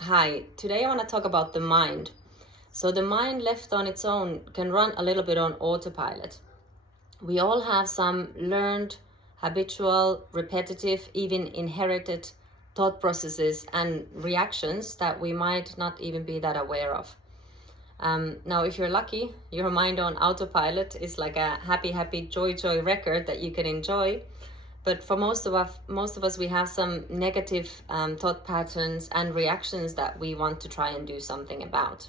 Hi, today I want to talk about the mind. So, the mind left on its own can run a little bit on autopilot. We all have some learned, habitual, repetitive, even inherited thought processes and reactions that we might not even be that aware of. Now, if you're lucky, your mind on autopilot is like a happy, happy, joy, joy record that you can enjoy. But for most of us, we have some negative thought patterns and reactions that we want to try and do something about.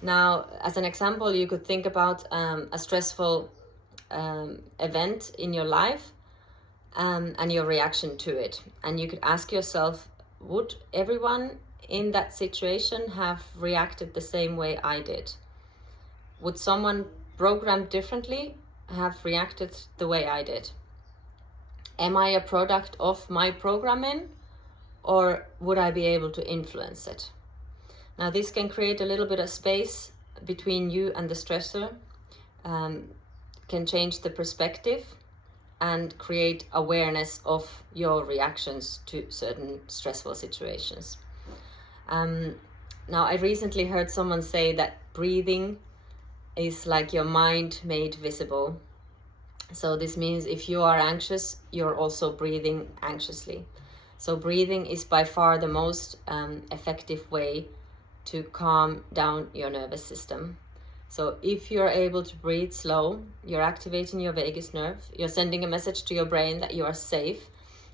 Now, as an example, you could think about a stressful event in your life and your reaction to it. And you could ask yourself, would everyone in that situation have reacted the same way I did? Would someone programmed differently have reacted the way I did? Am I a product of my programming, or would I be able to influence it? Now, this can create a little bit of space between you and the stressor, can change the perspective and create awareness of your reactions to certain stressful situations. Now, I recently heard someone say that breathing is like your mind made visible. So this means if you are anxious, you're also breathing anxiously. So breathing is by far the most effective way to calm down your nervous system. So if you're able to breathe slow, you're activating your vagus nerve, you're sending a message to your brain that you are safe,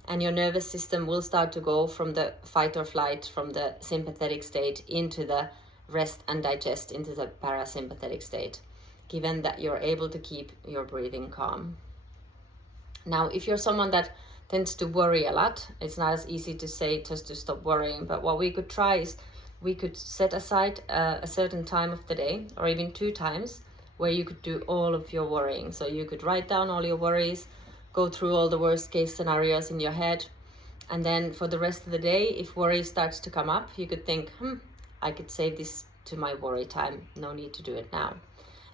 and your nervous system will start to go from the fight or flight, from the sympathetic state into the rest and digest, into the parasympathetic state, given that you're able to keep your breathing calm. Now, if you're someone that tends to worry a lot, it's not as easy to say just to stop worrying, but what we could try is we could set aside a certain time of the day, or even 2 times, where you could do all of your worrying. So you could write down all your worries, go through all the worst case scenarios in your head, and then for the rest of the day, if worry starts to come up, you could think, I could save this to my worry time, no need to do it now.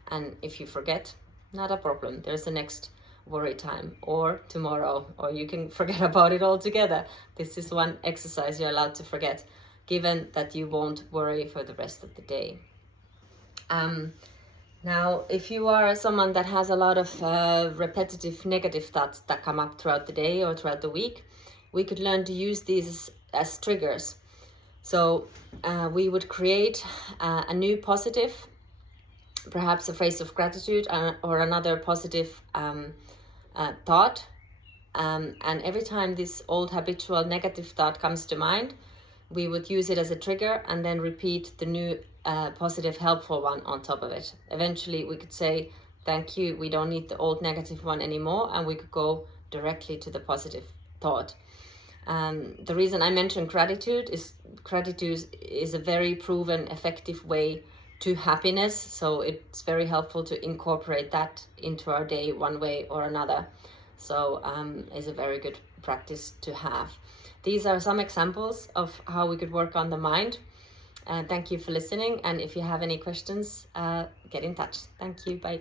And if you forget, not a problem, there's the next worry time, or tomorrow, or you can forget about it altogether. This is one exercise you're allowed to forget, given that you won't worry for the rest of the day. Now, if you are someone that has a lot of repetitive negative thoughts that come up throughout the day or throughout the week, we could learn to use these as triggers. So we would create a new positive, perhaps a phrase of gratitude or another positive thought. And every time this old habitual negative thought comes to mind, we would use it as a trigger and then repeat the new positive, helpful one on top of it. Eventually, we could say, thank you, we don't need the old negative one anymore, and we could go directly to the positive thought. The reason I mentioned gratitude is a very proven, effective way to happiness. So it's very helpful to incorporate that into our day one way or another. So it's a very good practice to have. These are some examples of how we could work on the mind. Thank you for listening. And if you have any questions, get in touch. Thank you. Bye.